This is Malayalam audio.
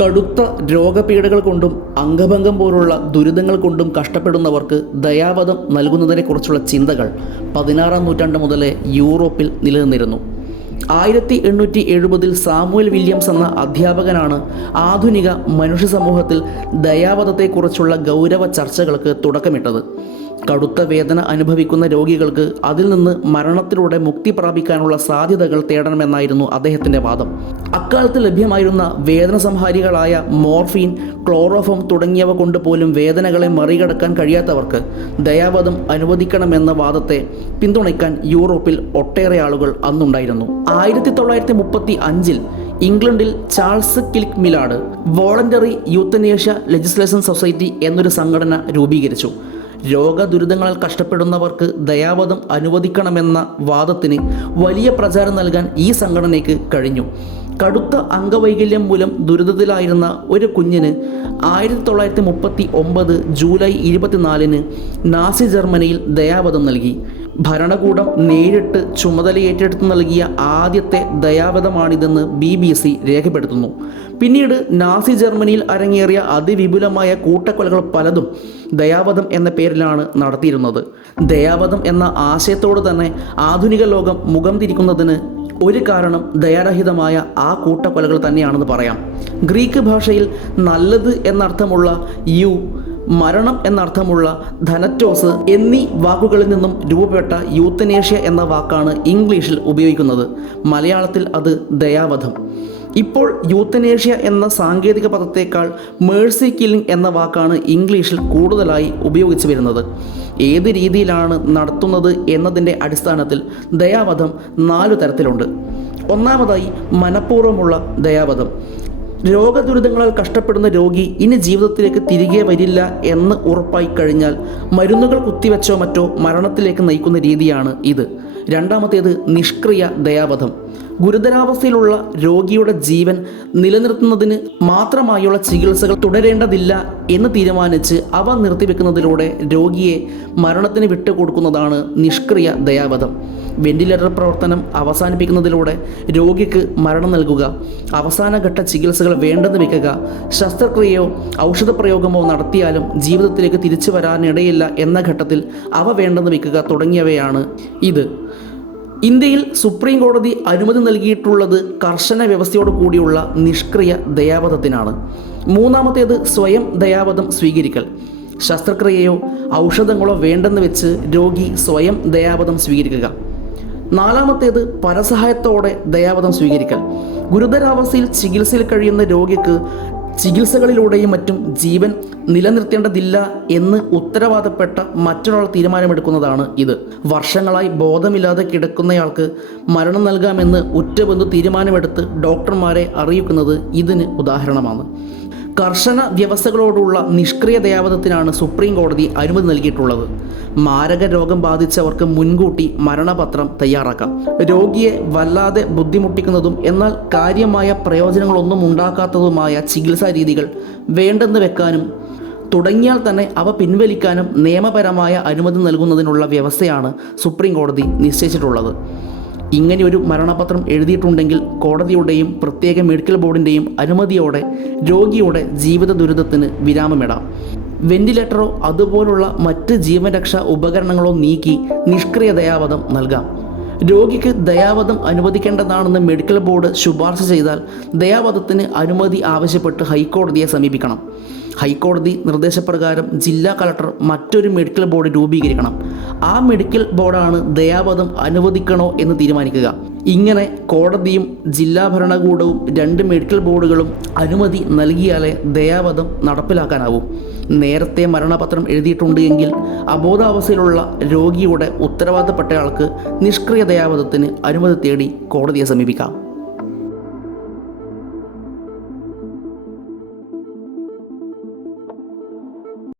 കടുത്ത രോഗപീഠകൾ കൊണ്ടും അംഗഭംഗം പോലുള്ള ദുരിതങ്ങൾ കൊണ്ടും കഷ്ടപ്പെടുന്നവർക്ക് ദയാവധം നൽകുന്നതിനെക്കുറിച്ചുള്ള ചിന്തകൾ 16-ാം നൂറ്റാണ്ട് മുതലേ യൂറോപ്പിൽ നിലനിന്നിരുന്നു. 1870 സാമുവൽ വില്യംസ് എന്ന അധ്യാപകനാണ് ആധുനിക മനുഷ്യ സമൂഹത്തിൽ ദയാവധത്തെക്കുറിച്ചുള്ള ഗൗരവ ചർച്ചകൾക്ക് തുടക്കമിട്ടത്. കടുത്ത വേദന അനുഭവിക്കുന്ന രോഗികൾക്ക് അതിൽ നിന്ന് മരണത്തിലൂടെ മുക്തി പ്രാപിക്കാനുള്ള സാധ്യതകൾ തേടണമെന്നായിരുന്നു അദ്ദേഹത്തിൻ്റെ വാദം. അക്കാലത്ത് ലഭ്യമായിരുന്ന വേദന സംഹാരികളായ മോർഫീൻ, ക്ലോറോഫോം തുടങ്ങിയവ കൊണ്ട് പോലും വേദനകളെ മറികടക്കാൻ കഴിയാത്തവർക്ക് ദയാവധം അനുവദിക്കണമെന്ന വാദത്തെ പിന്തുണയ്ക്കാൻ യൂറോപ്പിൽ ഒട്ടേറെ ആളുകൾ അന്നുണ്ടായിരുന്നു. 1935 ഇംഗ്ലണ്ടിൽ Charles Killick Millard voluntary euthanasia legislation society എന്നൊരു സംഘടന രൂപീകരിച്ചു. രോഗദുരിതങ്ങളാൽ കഷ്ടപ്പെടുന്നവർക്ക് ദയാവധം അനുവദിക്കണമെന്ന വാദത്തിന് വലിയ പ്രചാരം നൽകാൻ ഈ സംഘടനയ്ക്ക് കഴിഞ്ഞു. കടുത്ത അംഗവൈകല്യം മൂലം ദുരിതത്തിലായിരുന്ന ഒരു കുഞ്ഞിന് 1939 ജൂലൈ 24 നാസി ജർമ്മനിയിൽ ദയാവധം നൽകി. ഭരണകൂടം നേരിട്ട് ചുമതലയേറ്റെടുത്ത് നൽകിയ ആദ്യത്തെ ദയാവധമാണിതെന്ന് BBC രേഖപ്പെടുത്തുന്നു. പിന്നീട് നാസി ജർമ്മനിയിൽ അരങ്ങേറിയ അതിവിപുലമായ കൂട്ടക്കൊലകൾ പലതും ദയാവധം എന്ന പേരിലാണ് നടത്തിയിരുന്നത്. ദയാവധം എന്ന ആശയത്തോട് തന്നെ ആധുനിക ലോകം മുഖം തിരിക്കുന്നതിന് ഒരു കാരണം ദയാരഹിതമായ ആ കൂട്ടക്കൊലകൾ തന്നെയാണെന്ന് പറയാം. ഗ്രീക്ക് ഭാഷയിൽ നല്ലത് എന്നർത്ഥമുള്ള മരണം എന്നർത്ഥമുള്ള ധനറ്റോസ് എന്നീ വാക്കുകളിൽ നിന്നും രൂപപ്പെട്ട യൂത്തനേഷ്യ എന്ന വാക്കാണ് ഇംഗ്ലീഷിൽ ഉപയോഗിക്കുന്നത്. മലയാളത്തിൽ അത് ദയാവധം. ഇപ്പോൾ യൂത്തനേഷ്യ എന്ന സാങ്കേതിക പദത്തേക്കാൾ മേഴ്സി കില്ലിംഗ് എന്ന വാക്കാണ് ഇംഗ്ലീഷിൽ കൂടുതലായി ഉപയോഗിച്ചു വരുന്നത്. ഏത് രീതിയിലാണ് നടത്തുന്നത് എന്നതിൻ്റെ അടിസ്ഥാനത്തിൽ ദയാവധം 4 തരത്തിലുണ്ട്. ഒന്നാമതായി മനഃപൂർവ്വമുള്ള ദയാവധം. രോഗദുരിതങ്ങളാൽ കഷ്ടപ്പെടുന്ന രോഗി ഇനി ജീവിതത്തിലേക്ക് തിരികെ വരില്ല എന്ന് ഉറപ്പായി കഴിഞ്ഞാൽ മരുന്നുകൾ കുത്തിവെച്ചോ മറ്റോ മരണത്തിലേക്ക് നയിക്കുന്ന രീതിയാണ് ഇത്. രണ്ടാമത്തേത് നിഷ്ക്രിയ ദയാവധം. ഗുരുതരാവസ്ഥയിലുള്ള രോഗിയുടെ ജീവൻ നിലനിർത്തുന്നതിന് മാത്രമായുള്ള ചികിത്സകൾ തുടരേണ്ടതില്ല എന്ന് തീരുമാനിച്ച് അവ നിർത്തിവെക്കുന്നതിലൂടെ രോഗിയെ മരണത്തിന് വിട്ടുകൊടുക്കുന്നതാണ് നിഷ്ക്രിയ ദയാവധം. വെന്റിലേറ്റർ പ്രവർത്തനം അവസാനിപ്പിക്കുന്നതിലൂടെ രോഗിക്ക് മരണം നൽകുക, അവസാനഘട്ട ചികിത്സകൾ വേണ്ടെന്ന് വെക്കുക, ശസ്ത്രക്രിയയോ ഔഷധപ്രയോഗമോ നടത്തിയാലും ജീവിതത്തിലേക്ക് തിരിച്ചു വരാനിടയില്ല എന്ന ഘട്ടത്തിൽ അവ വേണ്ടെന്ന് വെക്കുക തുടങ്ങിയവയാണ് ഇത്. ഇന്ത്യയിൽ സുപ്രീം കോടതി അനുമതി നൽകിയിട്ടുള്ളത് കർശന വ്യവസ്ഥയോട് കൂടിയുള്ള നിഷ്ക്രിയ ദയാവധത്തിനാണ്. മൂന്നാമത്തേത് സ്വയം ദയാവധം സ്വീകരിക്കൽ. ശസ്ത്രക്രിയയോ ഔഷധങ്ങളോ വേണ്ടെന്ന് വെച്ച് രോഗി സ്വയം ദയാവധം സ്വീകരിക്കുക. നാലാമത്തേത് പരസഹായത്തോടെ ദയാവധം സ്വീകരിക്കൽ. ഗുരുതരാവസ്ഥയിൽ ചികിത്സയിൽ കഴിയുന്ന രോഗിക്ക് ചികിത്സകളിലൂടെയും മറ്റും ജീവൻ നിലനിർത്തേണ്ടതില്ല എന്ന് ഉത്തരവാദപ്പെട്ട മറ്റൊരാൾ തീരുമാനമെടുക്കുന്നതാണ് ഇത്. വർഷങ്ങളായി ബോധമില്ലാതെ കിടക്കുന്നയാൾക്ക് മരണം നൽകാമെന്ന് ഉറ്റബന്ധു തീരുമാനമെടുത്ത് ഡോക്ടർമാരെ അറിയിക്കുന്നത് ഇതിന് ഉദാഹരണമാണ്. കർശന വ്യവസ്ഥകളോടുള്ള നിഷ്ക്രിയ ദയാവധത്തിനാണ് സുപ്രീം കോടതി അനുമതി നൽകിയിട്ടുള്ളത്. മാരക രോഗം ബാധിച്ചവർക്ക് മുൻകൂട്ടി മരണപത്രം തയ്യാറാക്കാം. രോഗിയെ വല്ലാതെ ബുദ്ധിമുട്ടിക്കുന്നതും എന്നാൽ കാര്യമായ പ്രയോജനങ്ങളൊന്നും ഉണ്ടാക്കാത്തതുമായ ചികിത്സാ രീതികൾ വേണ്ടെന്ന് വെക്കാനും തുടങ്ങിയാൽ തന്നെ അവ പിൻവലിക്കാനും നിയമപരമായ അനുമതി നൽകുന്നതിനുള്ള വ്യവസ്ഥയാണ് സുപ്രീം കോടതി നിശ്ചയിച്ചിട്ടുള്ളത്. ഇങ്ങനെയൊരു മരണപത്രം എഴുതിയിട്ടുണ്ടെങ്കിൽ കോടതിയുടെയും പ്രത്യേക മെഡിക്കൽ ബോർഡിൻ്റെയും അനുമതിയോടെ രോഗിയുടെ ജീവിത ദുരിതത്തിന് വിരാമമിടാം. വെന്റിലേറ്ററോ അതുപോലുള്ള മറ്റ് ജീവൻരക്ഷാ ഉപകരണങ്ങളോ നീക്കി നിഷ്ക്രിയ ദയാവധം നൽകാം. രോഗിക്ക് ദയാവധം അനുവദിക്കേണ്ടതാണെന്ന് മെഡിക്കൽ ബോർഡ് ശുപാർശ ചെയ്താൽ ദയാവധത്തിന് അനുമതി ആവശ്യപ്പെട്ട് ഹൈക്കോടതിയെ സമീപിക്കണം. ഹൈക്കോടതി നിർദ്ദേശപ്രകാരം ജില്ലാ കളക്ടർ മറ്റൊരു മെഡിക്കൽ ബോർഡ് രൂപീകരിക്കണം. ആ മെഡിക്കൽ ബോർഡാണ് ദയാവധം അനുവദിക്കണോ എന്ന് തീരുമാനിക്കുക. ഇങ്ങനെ കോടതിയും ജില്ലാ ഭരണകൂടവും 2 മെഡിക്കൽ ബോർഡുകളും അനുമതി നൽകിയാലേ ദയാവധം നടപ്പിലാക്കാനാവും. നേരത്തെ മരണപത്രം എഴുതിയിട്ടുണ്ട് എങ്കിൽ അബോധാവസ്ഥയിലുള്ള രോഗിയുടെ ഉത്തരവാദപ്പെട്ടയാൾക്ക് നിഷ്ക്രിയ ദയാവധത്തിന് അനുമതി തേടി കോടതിയെ സമീപിക്കാം.